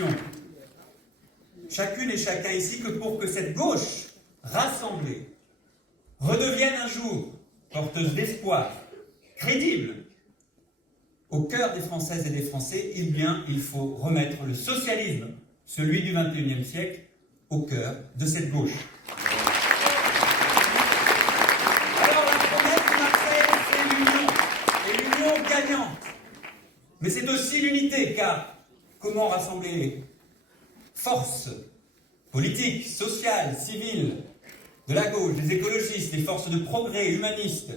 conviction, chacune et chacun ici, que pour que cette gauche rassemblée redevienne un jour porteuse d'espoir, crédible, au cœur des Françaises et des Français, eh bien, il faut remettre le socialisme, celui du XXIe siècle, au cœur de cette gauche. Alors, la promesse de Marseille, c'est l'union, et l'union gagnante. Mais c'est aussi l'unité, car comment rassembler les forces politiques, sociales, civiles, de la gauche, des écologistes, des forces de progrès humanistes,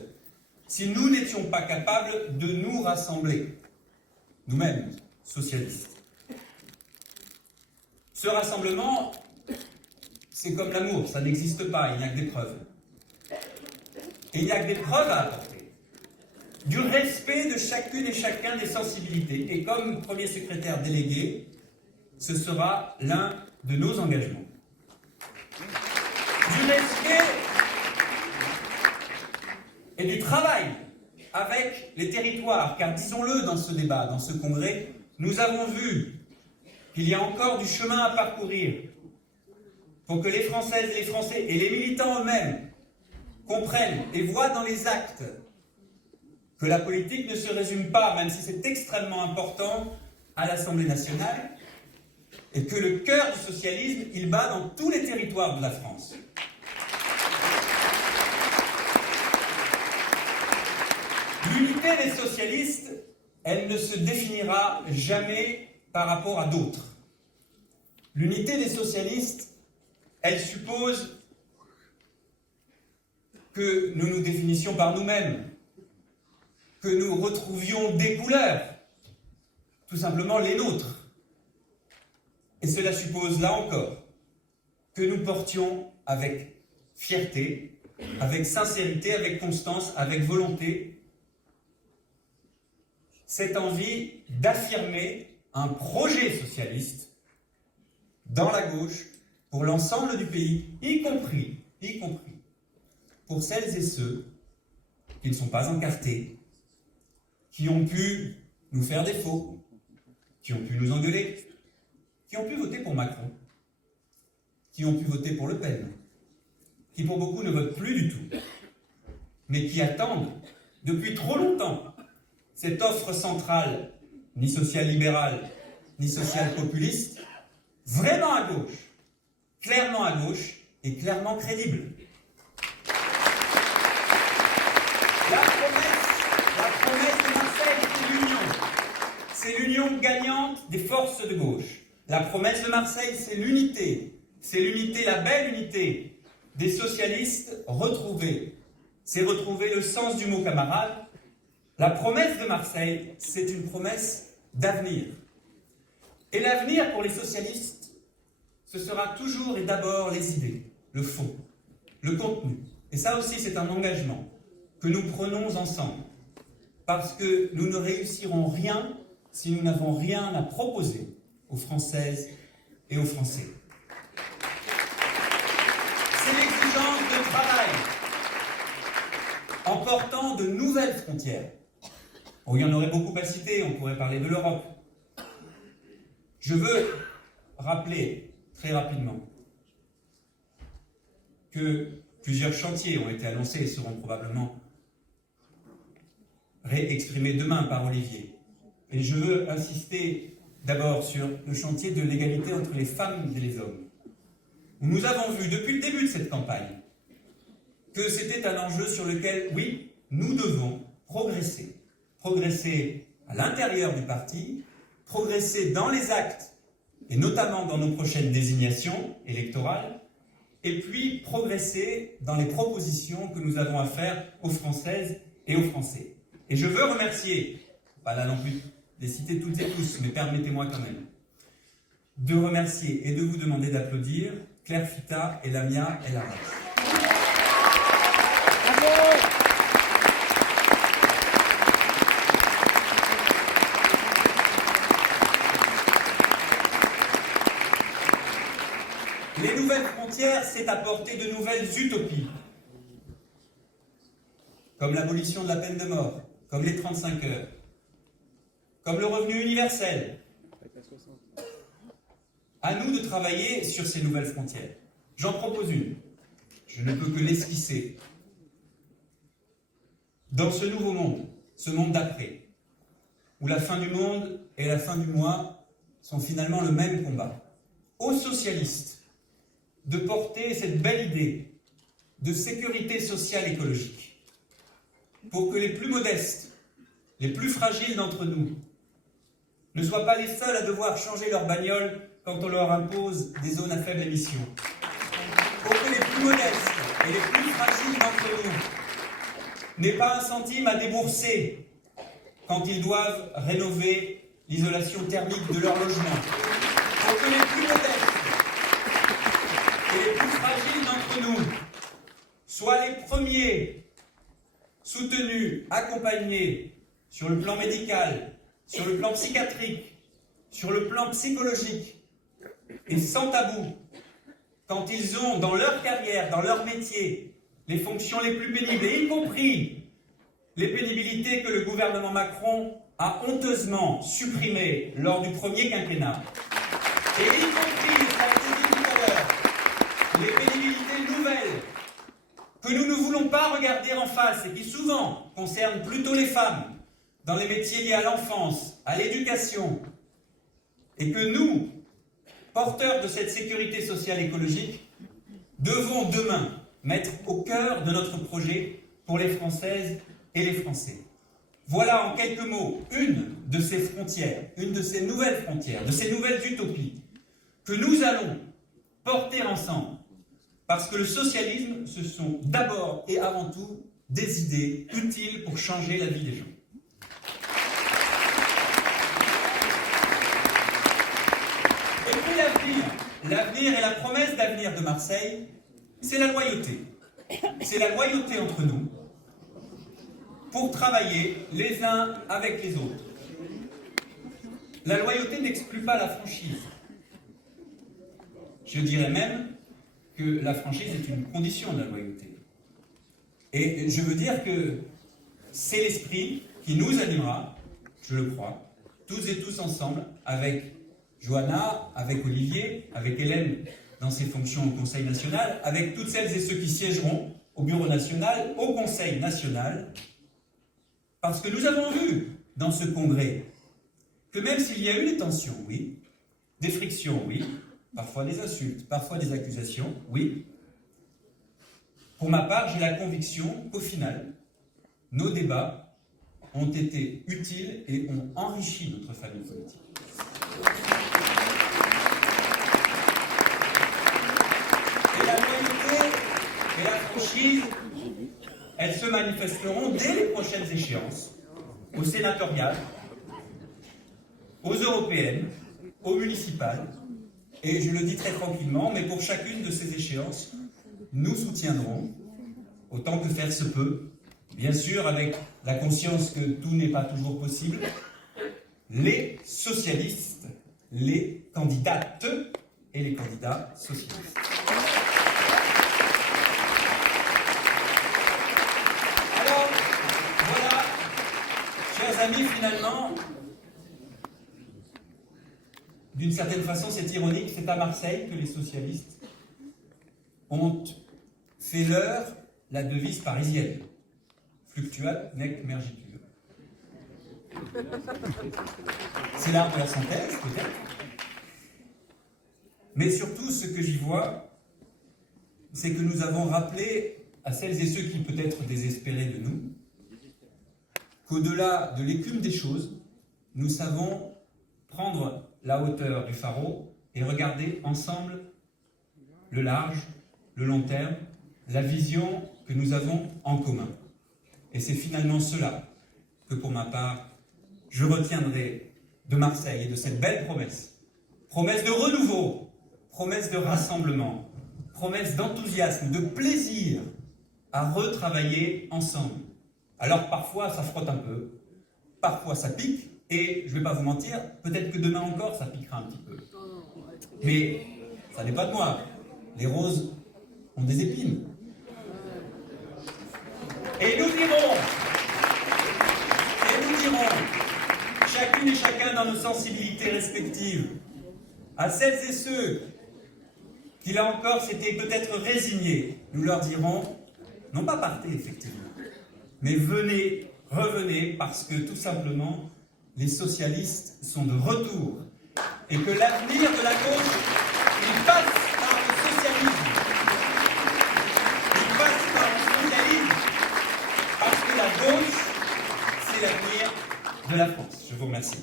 si nous n'étions pas capables de nous rassembler, nous-mêmes, socialistes. Ce rassemblement, c'est comme l'amour, ça n'existe pas, il n'y a que des preuves. Et il n'y a que des preuves à apporter. Du respect de chacune et chacun des sensibilités. Et comme premier secrétaire délégué, ce sera l'un de nos engagements. Du respect et du travail avec les territoires, car disons-le dans ce débat, dans ce congrès, nous avons vu qu'il y a encore du chemin à parcourir pour que les Françaises et les Français et les militants eux-mêmes comprennent et voient dans les actes que la politique ne se résume pas, même si c'est extrêmement important, à l'Assemblée nationale, et que le cœur du socialisme, il bat dans tous les territoires de la France. L'unité des socialistes, elle ne se définira jamais par rapport à d'autres. L'unité des socialistes, elle suppose que nous nous définissions par nous-mêmes, que nous retrouvions des couleurs, tout simplement les nôtres. Et cela suppose, là encore, que nous portions avec fierté, avec sincérité, avec constance, avec volonté, cette envie d'affirmer un projet socialiste dans la gauche pour l'ensemble du pays, y compris pour celles et ceux qui ne sont pas encartés, qui ont pu nous faire défaut, qui ont pu nous engueuler, qui ont pu voter pour Macron, qui ont pu voter pour Le Pen, qui pour beaucoup ne votent plus du tout, mais qui attendent depuis trop longtemps cette offre centrale, ni social-libérale, ni social-populiste, vraiment à gauche, clairement à gauche et clairement crédible. La promesse de Marseille, c'est l'union. C'est l'union gagnante des forces de gauche. La promesse de Marseille, c'est l'unité. C'est l'unité, la belle unité des socialistes retrouvés. C'est retrouver le sens du mot camarade. La promesse de Marseille, c'est une promesse d'avenir. Et l'avenir pour les socialistes, ce sera toujours et d'abord les idées, le fond, le contenu. Et ça aussi, c'est un engagement que nous prenons ensemble. Parce que nous ne réussirons rien si nous n'avons rien à proposer aux Françaises et aux Français. C'est l'exigence de travail en portant de nouvelles frontières. Bon, il y en aurait beaucoup à citer, on pourrait parler de l'Europe. Je veux rappeler très rapidement que plusieurs chantiers ont été annoncés et seront probablement réexprimés demain par Olivier. Et je veux insister d'abord sur le chantier de l'égalité entre les femmes et les hommes. Nous avons vu depuis le début de cette campagne que c'était un enjeu sur lequel, oui, nous devons progresser. Progresser à l'intérieur du parti, progresser dans les actes, et notamment dans nos prochaines désignations électorales, et puis progresser dans les propositions que nous avons à faire aux Françaises et aux Français. Et je veux remercier, pas là non plus les citer toutes et tous, mais permettez-moi quand même, de remercier et de vous demander d'applaudir Claire Fita et Lamia El Arach. Les nouvelles frontières, c'est apporter de nouvelles utopies, comme l'abolition de la peine de mort, comme les 35 heures, comme le revenu universel, À nous de travailler sur ces nouvelles frontières. J'en propose une. Je ne peux que l'esquisser. Dans ce nouveau monde, ce monde d'après, où la fin du monde et la fin du mois sont finalement le même combat, aux socialistes de porter cette belle idée de sécurité sociale écologique pour que les plus modestes, les plus fragiles d'entre nous ne soient pas les seuls à devoir changer leur bagnole quand on leur impose des zones à faible émission. Pour que les plus modestes et les plus fragiles d'entre nous n'aient pas un centime à débourser quand ils doivent rénover l'isolation thermique de leur logement. Pour que les plus modestes et les plus fragiles d'entre nous soient les premiers soutenus, accompagnés sur le plan médical, sur le plan psychiatrique, sur le plan psychologique, et sans tabou, quand ils ont dans leur carrière, dans leur métier, les fonctions les plus pénibles, et y compris les pénibilités que le gouvernement Macron a honteusement supprimées lors du premier quinquennat, et y compris, ça a été dit tout à l'heure, les pénibilités nouvelles que nous ne voulons pas regarder en face et qui souvent concernent plutôt les femmes dans les métiers liés à l'enfance, à l'éducation, et que nous, porteurs de cette sécurité sociale écologique, devons demain mettre au cœur de notre projet pour les Françaises et les Français. Voilà en quelques mots une de ces frontières, une de ces nouvelles frontières, de ces nouvelles utopies que nous allons porter ensemble, parce que le socialisme, ce sont d'abord et avant tout des idées utiles pour changer la vie des gens. L'avenir et la promesse d'avenir de Marseille, c'est la loyauté. C'est la loyauté entre nous pour travailler les uns avec les autres. La loyauté n'exclut pas la franchise. Je dirais même que la franchise est une condition de la loyauté. Et je veux dire que c'est l'esprit qui nous animera, je le crois, tous et tous ensemble, avec Johanna, avec Olivier, avec Hélène dans ses fonctions au Conseil national, avec toutes celles et ceux qui siégeront au Bureau national, au Conseil national, parce que nous avons vu dans ce congrès que même s'il y a eu des tensions, oui, des frictions, oui, parfois des insultes, parfois des accusations, oui, pour ma part, j'ai la conviction qu'au final, nos débats ont été utiles et ont enrichi notre famille politique. Et la loyauté et la franchise, elles se manifesteront dès les prochaines échéances, aux sénatoriales, aux européennes, aux municipales, et je le dis très tranquillement, mais pour chacune de ces échéances, nous soutiendrons, autant que faire se peut, bien sûr avec la conscience que tout n'est pas toujours possible, les socialistes, les candidates et les candidats socialistes. Alors, voilà, chers amis, finalement, d'une certaine façon, c'est ironique, c'est à Marseille que les socialistes ont fait leur la devise parisienne. Fluctuat nec mergitur. C'est l'art de la synthèse, peut-être. Mais surtout, ce que j'y vois, c'est que nous avons rappelé à celles et ceux qui peut-être désespéraient de nous, qu'au-delà de l'écume des choses, nous savons prendre la hauteur du pharaon et regarder ensemble le large, le long terme, la vision que nous avons en commun. Et c'est finalement cela que, pour ma part, je retiendrai de Marseille et de cette belle promesse. Promesse de renouveau, promesse de rassemblement, promesse d'enthousiasme, de plaisir à retravailler ensemble. Alors parfois ça frotte un peu, parfois ça pique, et je ne vais pas vous mentir, peut-être que demain encore ça piquera un petit peu. Mais ça n'est pas de moi. Les roses ont des épines. Et nous dirons, chacune et chacun dans nos sensibilités respectives, À celles et ceux qui, là encore, s'étaient peut-être résignés, nous leur dirons, non pas partez, effectivement, mais venez, revenez, parce que, tout simplement, les socialistes sont de retour, et que l'avenir de la gauche, il passe par le socialisme. Il passe par le socialisme, parce que la gauche, c'est l'avenir de la France. Je vous remercie.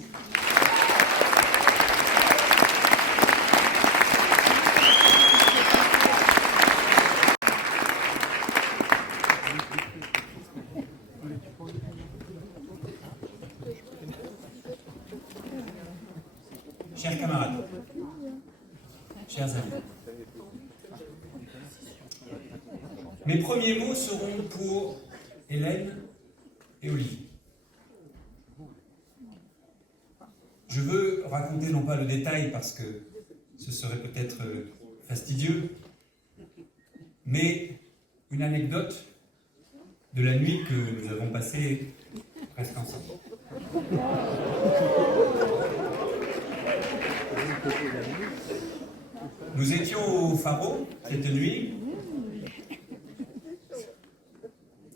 Chers camarades, chers amis, mes premiers mots seront pour Hélène et Olivier. Je veux raconter non pas le détail parce que ce serait peut-être fastidieux, mais une anecdote de la nuit que nous avons passée presque ensemble. Nous étions au Pharo cette nuit,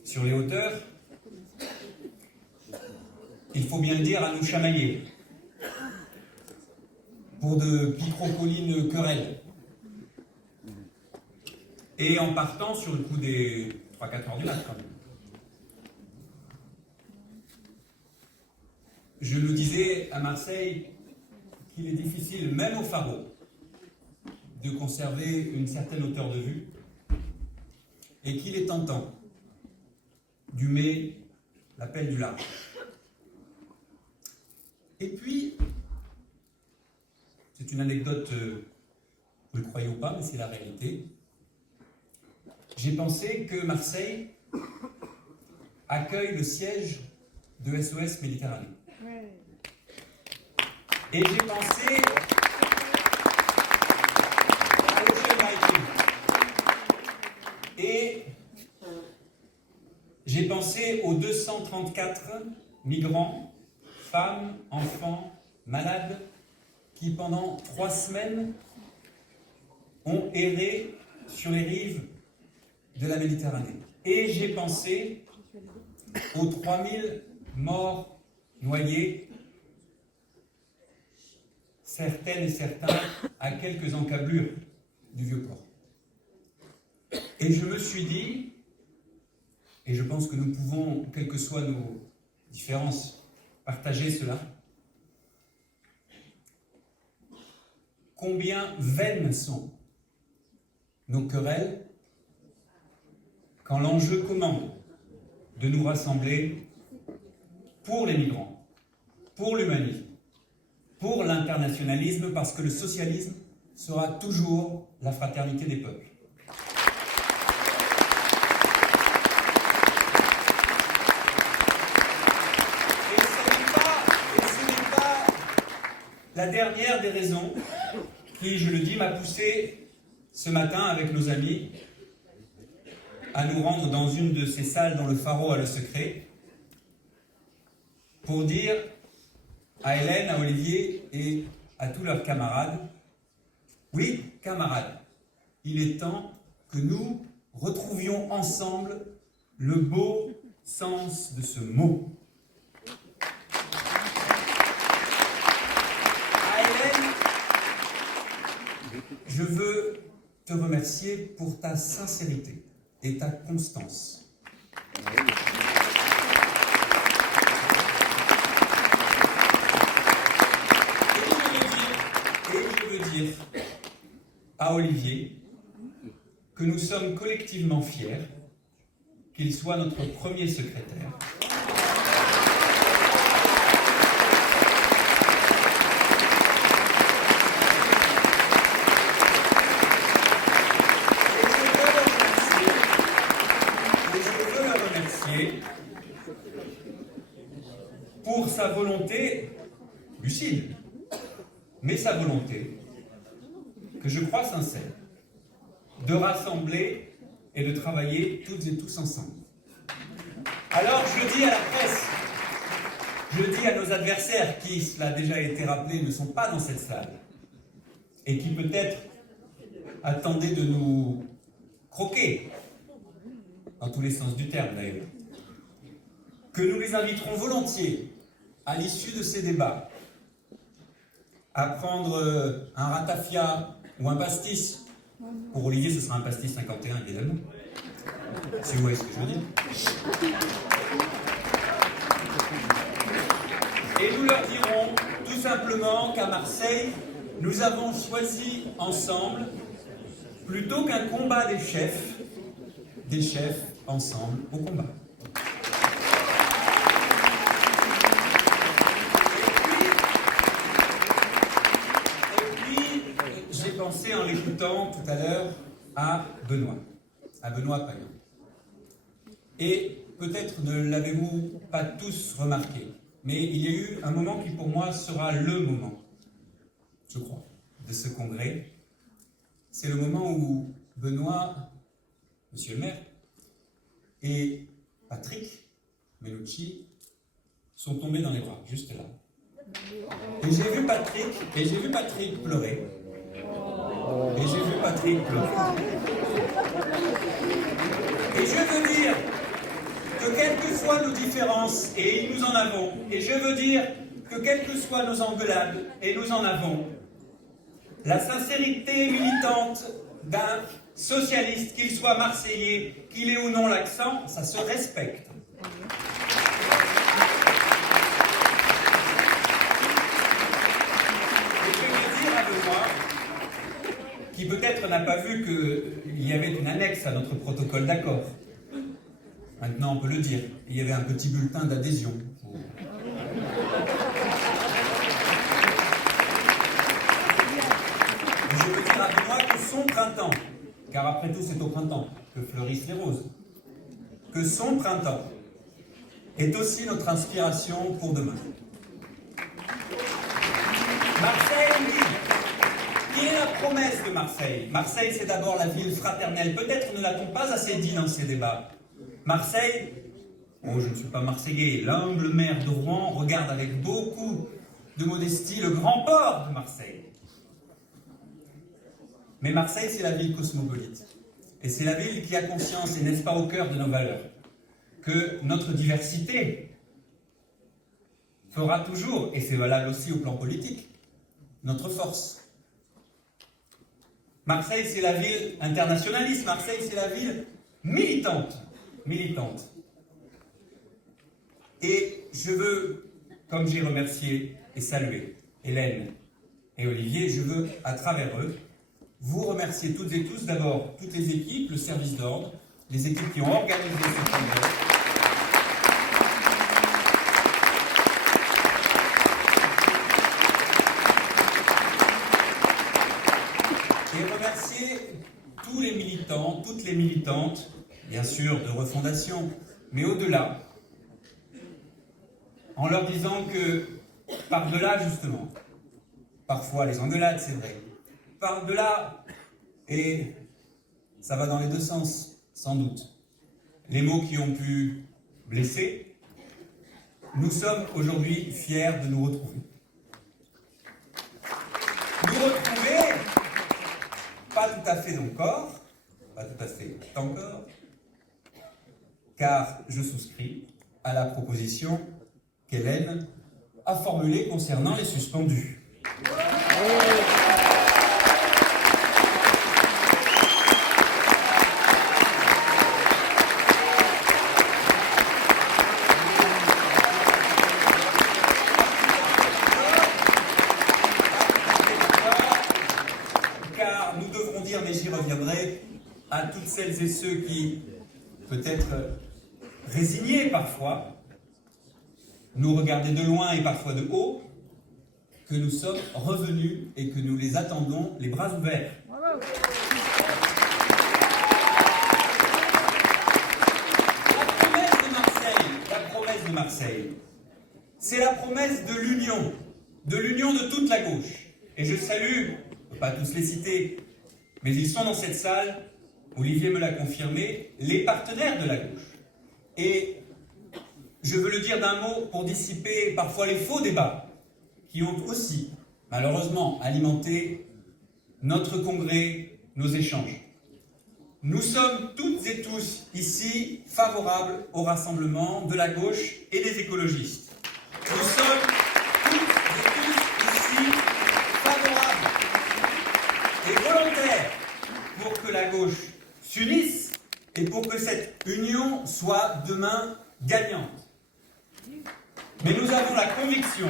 sur les hauteurs, il faut bien le dire, à nous chamailler, pour de picropolines querelles. Et en partant sur le coup des 3-4 heures du matin, quand même. Je nous disais à Marseille qu'il est difficile, même au Pharo, de conserver une certaine hauteur de vue et qu'il est tentant d'humer l'appel du large. Et puis, c'est une anecdote, vous le croyez ou pas, mais c'est la réalité. J'ai pensé que Marseille accueille le siège de SOS Méditerranée. Et j'ai pensé à l'Ocean Viking. Et j'ai pensé aux 234 migrants, femmes, enfants, malades, qui pendant 3 semaines ont erré sur les rives de la Méditerranée. Et j'ai pensé aux 3000 morts noyés, certaines et certains à quelques encablures du Vieux-Port. Et je me suis dit, et je pense que nous pouvons, quelles que soient nos différences, partager cela, combien vaines sont nos querelles quand l'enjeu commande de nous rassembler pour les migrants, pour l'humanisme, pour l'internationalisme, parce que le socialisme sera toujours la fraternité des peuples. Et ce n'est pas la dernière des raisons qui, je le dis, m'a poussé ce matin avec nos amis à nous rendre dans une de ces salles dont le Pharo a le secret pour dire à Hélène, à Olivier et à tous leurs camarades, oui, camarades, il est temps que nous retrouvions ensemble le beau sens de ce mot. À Hélène, je veux te remercier pour ta sincérité et ta constance. À Olivier, que nous sommes collectivement fiers qu'il soit notre premier secrétaire. Et je veux le remercier pour sa volonté lucide, mais sa volonté que je crois sincère, de rassembler et de travailler toutes et tous ensemble. Alors je dis à la presse, je dis à nos adversaires qui, cela a déjà été rappelé, ne sont pas dans cette salle, et qui peut-être attendaient de nous croquer, dans tous les sens du terme d'ailleurs, que nous les inviterons volontiers, à l'issue de ces débats, à prendre un ratafia ou un pastis. Pour Olivier, ce sera un pastis 51, évidemment. Si vous voyez ce que je veux dire. Et nous leur dirons tout simplement qu'à Marseille, nous avons choisi ensemble, plutôt qu'un combat des chefs ensemble au combat. Et puis j'ai pensé en l'écoutant tout à l'heure à Benoît Payan. Et peut-être ne l'avez-vous pas tous remarqué, mais il y a eu un moment qui pour moi sera le moment, je crois, de ce congrès. C'est le moment où Benoît, monsieur le maire, et Patrick Mennucci sont tombés dans les bras, juste là. Et j'ai vu Patrick pleurer. Et je veux dire que quelles que soient nos différences, et nous en avons, et je veux dire que quelles que soient nos engueulades, et nous en avons, la sincérité militante d'un socialiste, qu'il soit marseillais, qu'il ait ou non l'accent, ça se respecte. Et je vais dire à Benoît, qui peut-être n'a pas vu qu'il y avait une annexe à notre protocole d'accord. Maintenant, on peut le dire. Il y avait un petit bulletin d'adhésion. Je veux dire à Benoît que son printemps, car après tout c'est au printemps que fleurissent les roses, que son printemps est aussi notre inspiration pour demain. Marseille, oui. Quelle est la promesse de Marseille? Marseille, c'est d'abord la ville fraternelle. Peut-être ne l'a-t-on pas assez dit dans ces débats. Marseille, oh, je ne suis pas marseillais, l'humble maire de Rouen regarde avec beaucoup de modestie le grand port de Marseille. Mais Marseille, c'est la ville cosmopolite. Et c'est la ville qui a conscience, et n'est-ce pas au cœur de nos valeurs, que notre diversité fera toujours, et c'est valable aussi au plan politique, notre force. Marseille, c'est la ville internationaliste. Marseille, c'est la ville militante. Et je veux, comme j'ai remercié et salué Hélène et Olivier, je veux, à travers eux, vous remercier toutes et tous, d'abord toutes les équipes, le service d'ordre, les équipes qui ont organisé ce congrès. Et remercier tous les militants, toutes les militantes, bien sûr de Refondation, mais au-delà, en leur disant que par-delà justement, parfois les engueulades c'est vrai, par-delà, et ça va dans les deux sens sans doute, les mots qui ont pu blesser, nous sommes aujourd'hui fiers de nous retrouver. Nous retrouver, pas tout à fait encore, car je souscris à la proposition qu'Hélène a formulée concernant les suspendus. Car nous devrons dire, mais j'y reviendrai, à toutes celles et ceux qui, peut-être résignés parfois, nous regardaient de loin et parfois de haut, que nous sommes revenus et que nous les attendons les bras ouverts. La promesse de Marseille, c'est la promesse de l'union de toute la gauche. Et je salue, je ne peux pas tous les citer, mais ils sont dans cette salle, Olivier me l'a confirmé, les partenaires de la gauche. Et je veux le dire d'un mot pour dissiper parfois les faux débats qui ont aussi, malheureusement, alimenté notre congrès, nos échanges. Nous sommes toutes et tous ici favorables au rassemblement de la gauche et des écologistes. Nous sommes toutes et tous ici favorables et volontaires pour que la gauche s'unisse et pour que cette union soit demain gagnante. Mais nous avons la conviction,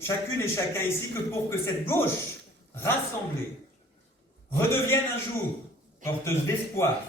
chacune et chacun ici, que pour que cette gauche rassemblée redevienne un jour porteuse d'espoir,